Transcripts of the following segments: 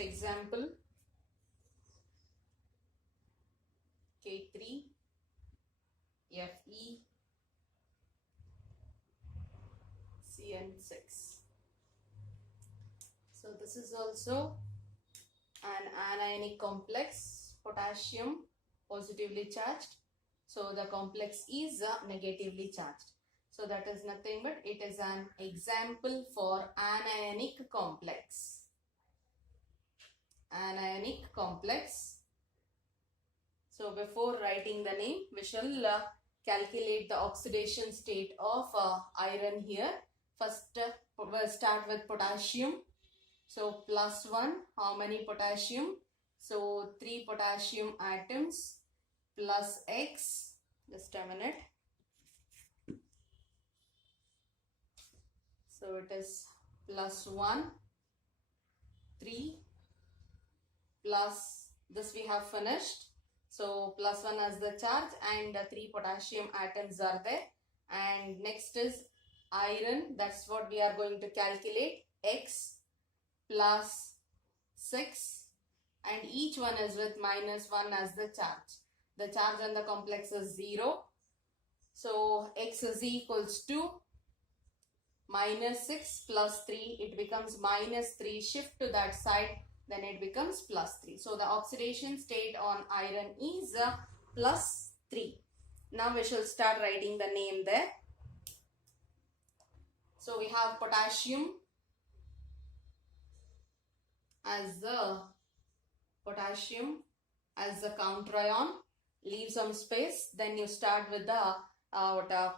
Next example, K3 Fe CN6. So this is also an anionic complex, potassium positively charged. So the complex is negatively charged. So that is nothing but it is an example for anionic complex. Anionic complex. So before writing the name, we shall calculate the oxidation state of iron here. First, we'll start with potassium. So plus 1, how many potassium? So 3 potassium atoms plus X, just a minute. So it is plus 1, 3 plus this we have finished. So plus 1 as the charge and 3 potassium atoms are there. And next is iron, that's what we are going to calculate, X plus 6, and each one is with minus 1 as the charge. The charge on the complex is 0. So X is equals to minus 6 plus 3. It becomes minus 3. Shift to that side, then it becomes plus 3. So the oxidation state on iron is plus 3. Now we shall start writing the name there. So we have potassium as the counter ion. Leave some space, then you start with the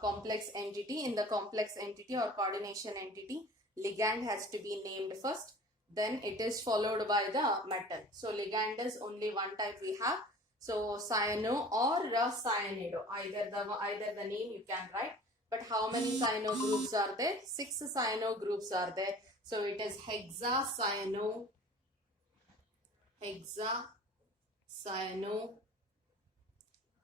complex entity. In the complex entity or coordination entity, ligand has to be named first, then it is followed by the metal. So ligand is only one type we have. So cyano or cyanido, either the name you can write. But how many cyano groups are there? 6 cyano groups are there. So it is hexacyano,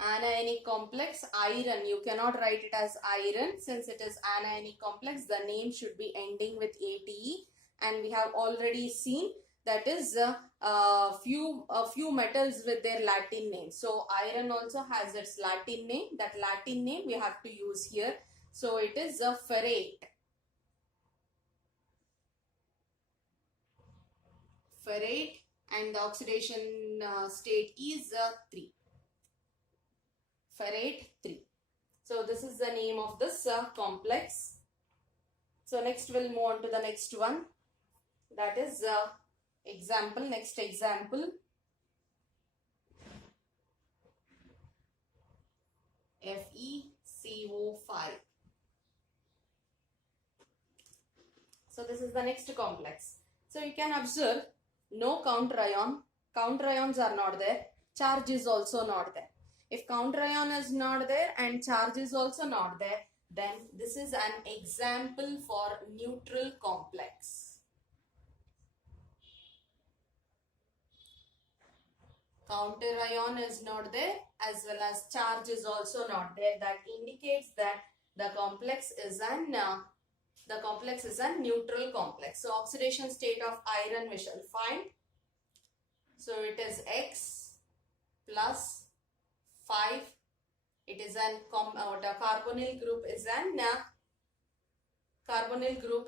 anionic complex. Iron, you cannot write it as iron since it is anionic complex. The name should be ending with ATE, and we have already seen that is a few metals with their Latin name. So iron also has its Latin name. That Latin name we have to use here. So it is a ferrate. Ferrate, and the oxidation state is 3. Ferrate 3. So this is the name of this complex. So next we'll move on to the next one. That is example. Next example, FeCO5. So this is the next complex. So you can observe no counter ion. Counter ions are not there. Charge is also not there. If counter ion is not there and charge is also not there, then this is an example for neutral complex. Counter ion is not there as well as charge is also not there. That indicates that the complex is a neutral complex. So oxidation state of iron we shall find. So it is X plus 5. It is an carbonyl group is an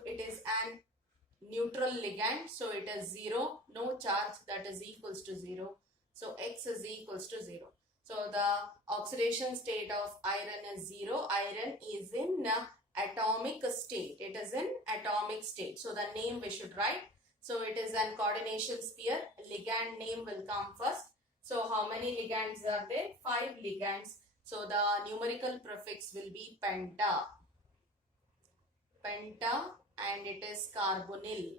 it is an neutral ligand. So it is 0, no charge, that is equals to 0. So X is equals to 0. So the oxidation state of iron is 0. Iron is in atomic state. It is in atomic state. So the name we should write. So it is an coordination sphere. Ligand name will come first. So how many ligands are there? 5 ligands. So the numerical prefix will be penta. Penta, and it is carbonyl.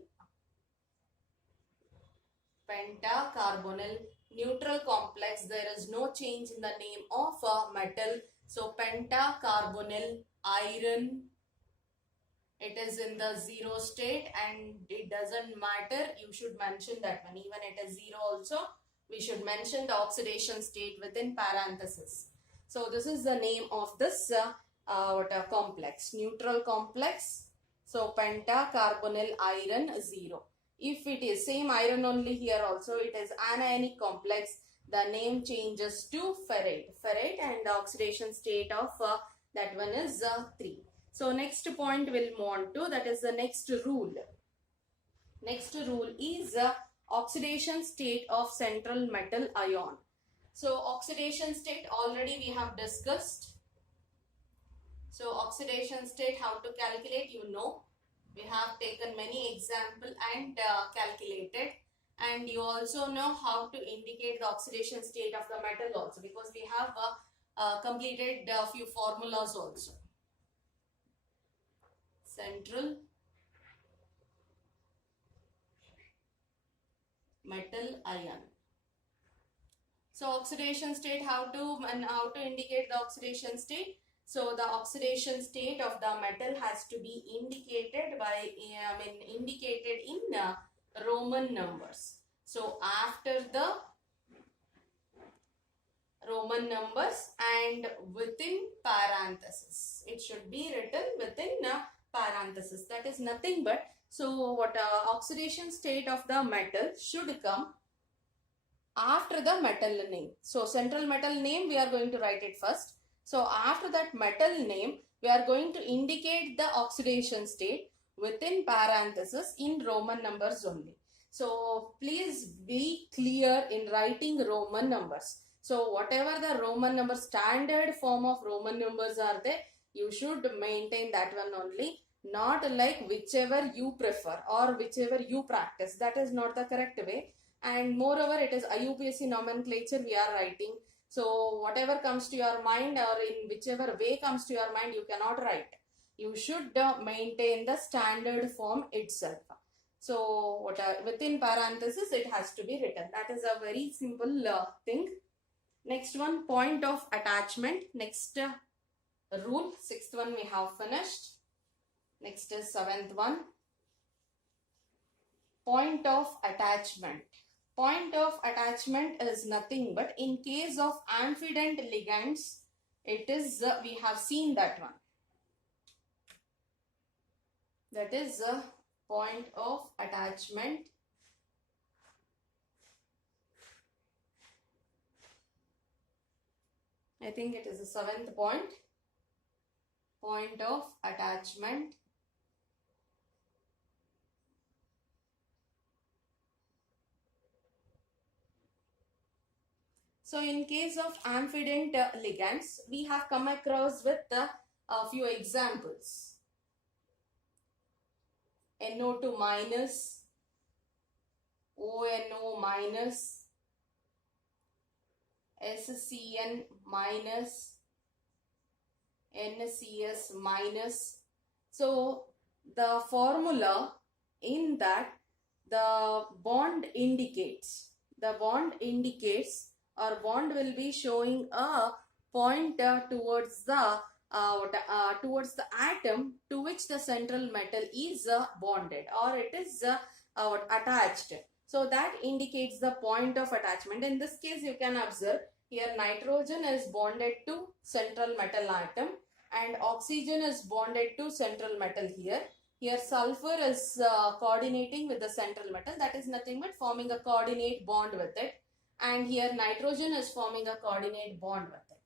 Pentacarbonyl. Neutral complex, there is no change in the name of a metal. So pentacarbonyl iron, it is in the 0 state and it doesn't matter. You should mention that one. Even it is 0 also, we should mention the oxidation state within parenthesis. So this is the name of this complex, neutral complex. So pentacarbonyl iron 0. If it is same iron only, here also it is anionic complex, the name changes to ferrite. Ferrite, and the oxidation state of that one is 3. So next point we'll move on to, that is the next rule. Next rule is oxidation state of central metal ion. So oxidation state already we have discussed. So oxidation state, how to calculate, you know. We have taken many example and calculated, and you also know how to indicate the oxidation state of the metal also, because we have completed a few formulas also. Central metal ion. So oxidation state, how to indicate the oxidation state. So the oxidation state of the metal has to be indicated by indicated in Roman numbers. So after the Roman numbers and within parenthesis, it should be written within parenthesis. That is nothing but, so what oxidation state of the metal should come after the metal name. So central metal name we are going to write it first. So after that metal name, we are going to indicate the oxidation state within parenthesis in Roman numbers only. So please be clear in writing Roman numbers. So whatever the Roman number, standard form of Roman numbers are there, you should maintain that one only. Not like whichever you prefer or whichever you practice. That is not the correct way. And moreover, it is IUPAC nomenclature we are writing. So whatever comes to your mind or in whichever way comes to your mind, you cannot write. You should maintain the standard form itself. So within parenthesis it has to be written. That is a very simple thing. Next one, point of attachment. Next rule, 6th one we have finished. Next is 7th one. Point of attachment. Point of attachment is nothing but in case of amphident ligands, it is, we have seen that one. That is the point of attachment. I think it is the 7th point. Point of attachment. So in case of amphident ligands, we have come across with a few examples. NO2 minus, ONO minus, SCN minus, NCS minus. So the formula in that, the bond indicates or bond will be showing a pointer towards the atom to which the central metal is bonded, or it is attached. So that indicates the point of attachment. In this case, you can observe here nitrogen is bonded to central metal atom and oxygen is bonded to central metal here. Here sulfur is coordinating with the central metal, that is nothing but forming a coordinate bond with it. And here nitrogen is forming a coordinate bond with it.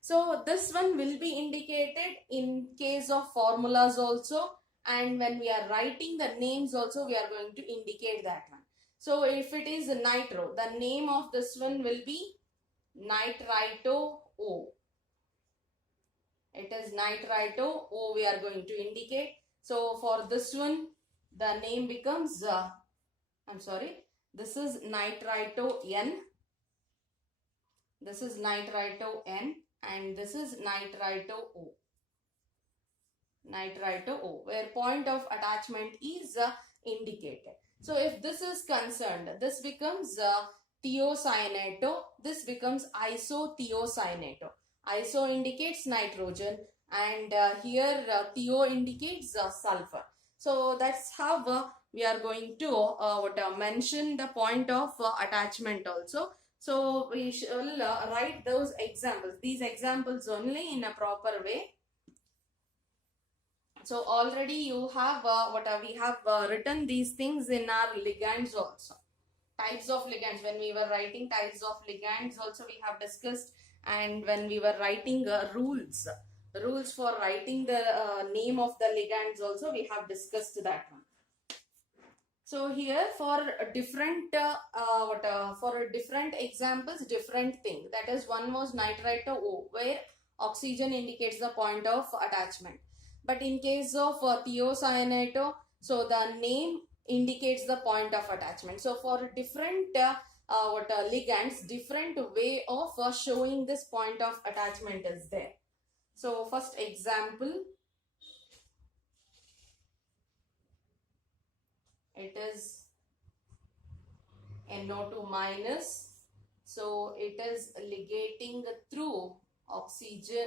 So this one will be indicated in case of formulas also, and when we are writing the names also we are going to indicate that one. So if it is nitro, the name of this one will be nitrito O. It is nitrito O we are going to indicate. So for this one the name becomes this is nitrito N, this is nitrito N, and this is nitrito O. Nitrito O, where point of attachment is indicated. So if this is concerned, this becomes thiocyanato, this becomes isothiocyanato. Iso indicates nitrogen and here thio indicates sulfur. So that's how we are going to mention the point of attachment also. So we shall write those examples, these examples only in a proper way. So already you have we have written these things in our ligands also. Types of ligands, when we were writing types of ligands also we have discussed, and when we were writing rules for writing the name of the ligands also we have discussed that one. So here for different for different examples, different thing. That is, one was nitrite O, where oxygen indicates the point of attachment. But in case of thiocyanate, so the name indicates the point of attachment. So for different ligands, different way of showing this point of attachment is there. So first example, it is NO2 minus. So it is ligating through oxygen,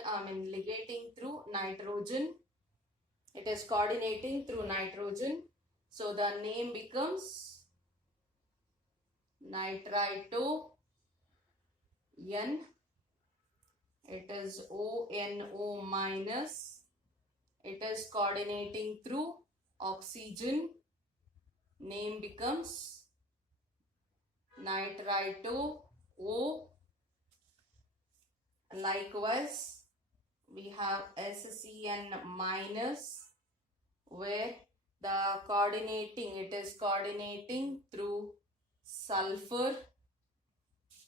ligating through nitrogen. It is coordinating through nitrogen. So the name becomes nitrito N. It is ONO minus. It is coordinating through oxygen. Name becomes nitrito O. Likewise, we have SCN minus, where the coordinating, it is coordinating through sulfur.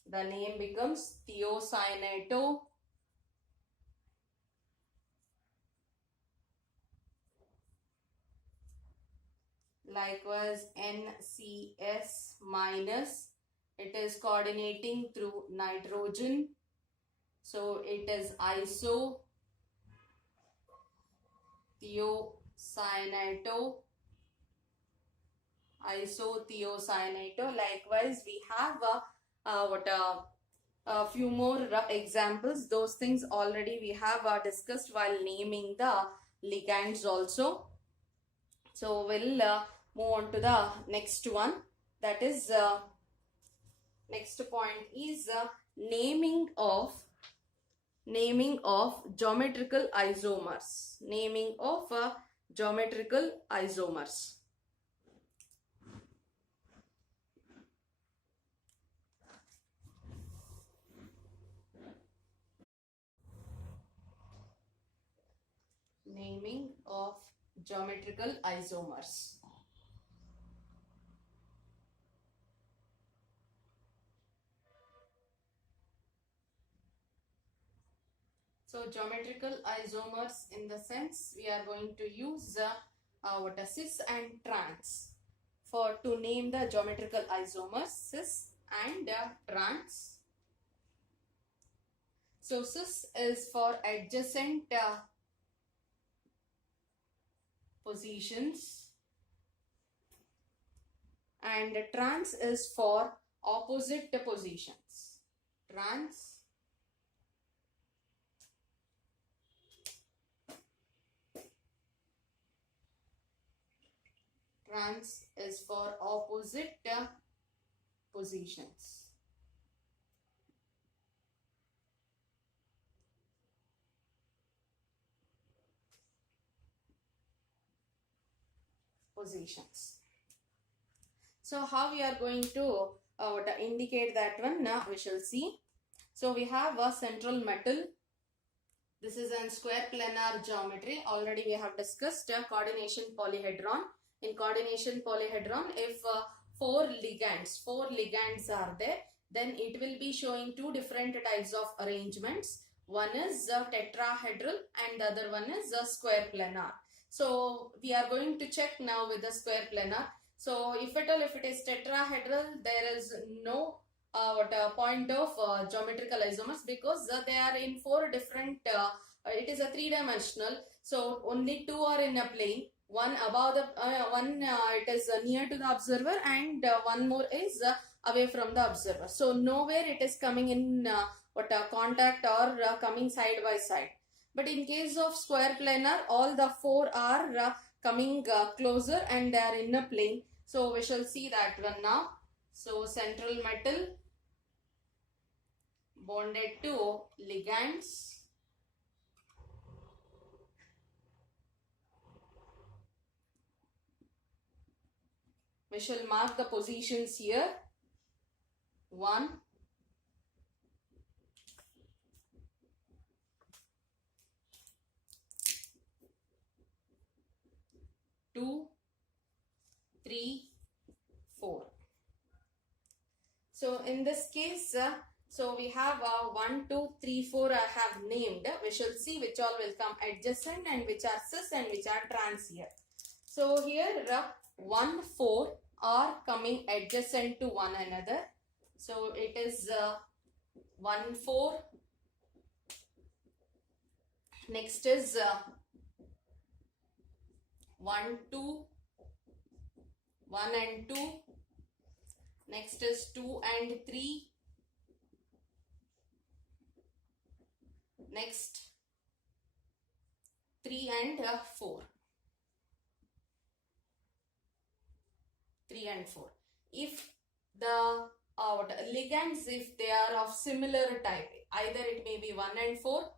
The name becomes thiocyanate. Likewise, NCS minus, it is coordinating through nitrogen. So it is isothiocyanate. Likewise, we have a few more examples. Those things already we have discussed while naming the ligands also. So we'll move on to the next one. That is, next point is naming of geometrical isomers. Naming of geometrical isomers. Naming of geometrical isomers. So geometrical isomers, in the sense we are going to use cis and trans for to name the geometrical isomers, cis and trans. So cis is for adjacent positions and trans is for opposite positions. Trans is for opposite positions. So how we are going to indicate that one? Now we shall see. So we have a central metal. This is a square planar geometry. Already we have discussed coordination polyhedron. In coordination polyhedron, if four ligands are there, then it will be showing two different types of arrangements. One is tetrahedral and the other one is square planar. So we are going to check now with the square planar. So if it is tetrahedral, there is no point of geometrical isomers, because they are in four different, it is a three-dimensional, so only two are in a plane. One above the it is near to the observer, and one more is away from the observer. So nowhere it is coming in contact or coming side by side. But in case of square planar, all the four are coming closer and they are in a plane. So we shall see that one now. So central metal bonded to ligands. We shall mark the positions here. 1, 2, 3, 4. So in this case, so we have 1, 2, 3, 4 I have named. We shall see which all will come adjacent and which are cis and which are trans here. So here 1, 4 are coming adjacent to one another. So it is 1, 4. Next is 1, 2. 1 and 2. Next is 2 and 3. Next 3 and 4. 3 and 4. If the ligands, if they are of similar type, either it may be 1 and 4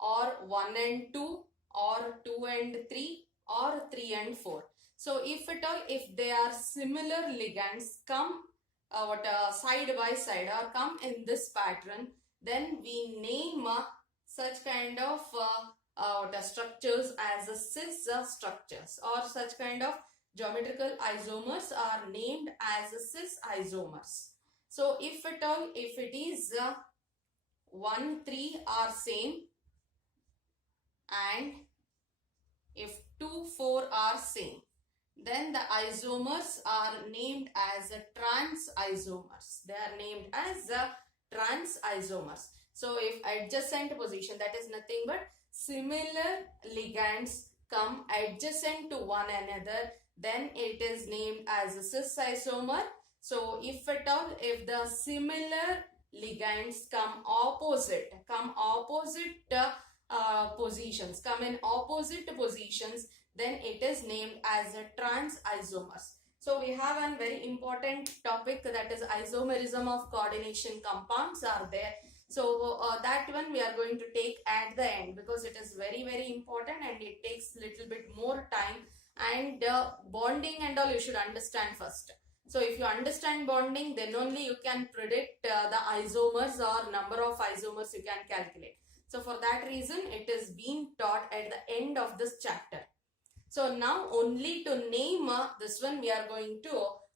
or 1 and 2 or 2 and 3 or 3 and 4. So if at all, if they are similar ligands come side by side or come in this pattern, then we name such kind of structures as cis structures, or such kind of geometrical isomers are named as cis isomers. So if at all, if it is 1, 3 are same, and if 2, 4 are same, then the isomers are named as trans isomers. They are named as trans isomers. So if adjacent position, that is nothing but similar ligands come adjacent to one another, then it is named as a cis isomer. So if at all, if the similar ligands come in opposite positions, then it is named as a trans isomers. So we have a very important topic, that is isomerism of coordination compounds are there. So that one we are going to take at the end, because it is very, very important and it takes little bit more time, and bonding and all you should understand first. So if you understand bonding, then only you can predict the isomers or number of isomers you can calculate. So for that reason, it is being taught at the end of this chapter. So now only to name this one we are going to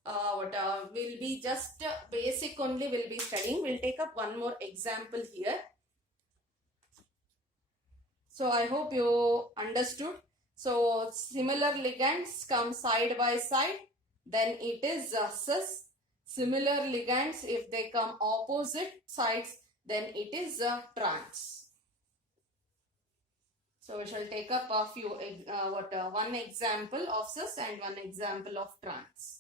will be just basic only will be studying. We'll take up one more example here. So I hope you understood. So similar ligands come side by side, then it is cis. Similar ligands, if they come opposite sides, then it is trans. So we shall take up a few one example of cis and one example of trans.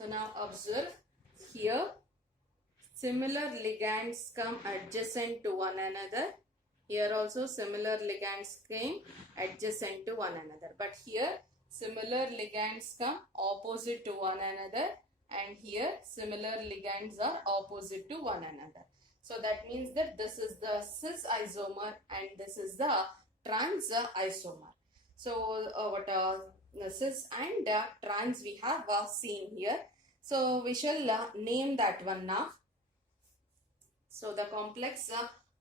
So now observe here, similar ligands come adjacent to one another. Here also similar ligands came adjacent to one another. But here similar ligands come opposite to one another, and here similar ligands are opposite to one another. So that means that this is the cis isomer and this is the trans isomer. So cis and trans we have seen here. So we shall name that one now. So the complex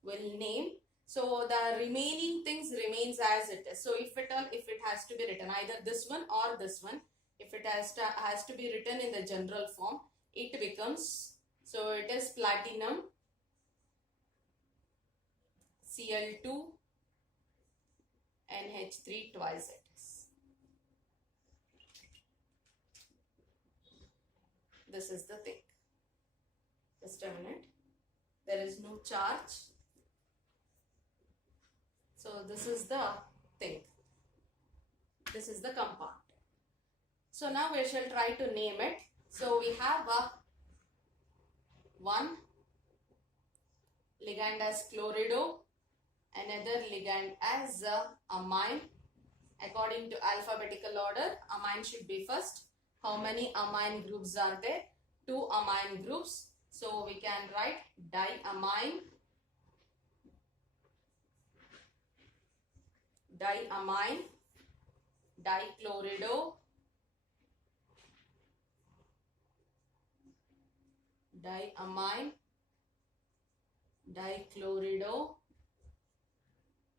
will name. So the remaining things remains as it is. So if it has to be written either this one or this one, if it has to be written in the general form, it becomes, so it is platinum Cl2 NH3 twice it is. This is the thing. Just a minute. There is no charge. So this is the thing. This is the compound. So now we shall try to name it. So we have one ligand as chlorido, another ligand as amine. According to alphabetical order, amine should be first. How many amine groups are there? 2 amine groups. So we can write diamine, dichlorido, diamine, dichlorido.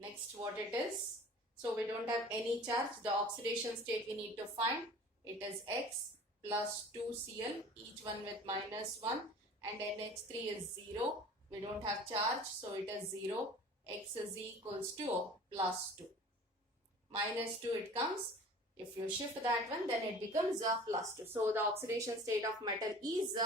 Next, what it is? So we don't have any charge. The oxidation state we need to find. It is X plus 2Cl, each one with -1, and NH3 is 0. We don't have charge, so it is 0. X is equals to +2. -2 it comes. If you shift that one, then it becomes a +2. So the oxidation state of metal is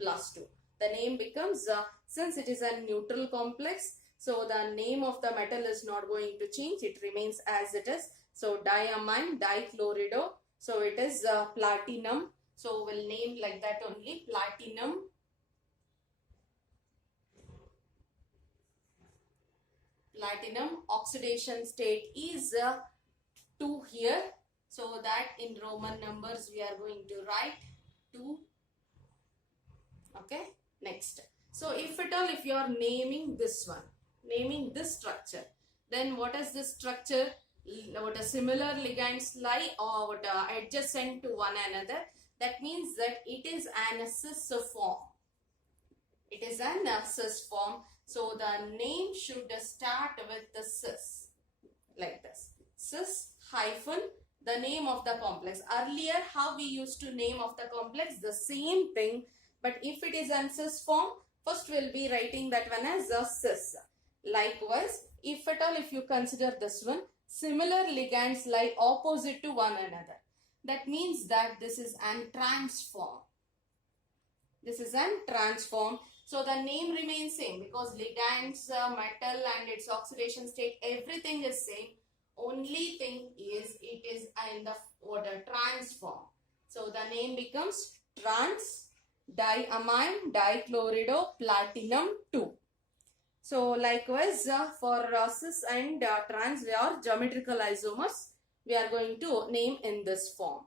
+2. The name becomes, since it is a neutral complex, so the name of the metal is not going to change. It remains as it is. So diamine, dichlorido. So it is platinum. So we'll name like that only, platinum oxidation state is 2 here. So that in Roman numbers we are going to write 2. Okay, next. So if at all, if you are naming this one, naming this structure, then what is this structure? What a similar ligands lie or what adjacent to one another. That means that it is an cis form. It is an cis form. So the name should start with the cis, like this. Cis hyphen the name of the complex. Earlier, how we used to name of the complex? The same thing. But if it is an cis form, first we'll be writing that one as a cis. Likewise, if at all, if you consider this one, similar ligands lie opposite to one another. That means that this is an transform. This is an transform. So the name remains same because ligands, metal and its oxidation state, everything is same. Only thing is it is in the water transform. So the name becomes trans diamine dichlorido platinum 2. So likewise for cis and trans, they are geometrical isomers. We are going to name in this form.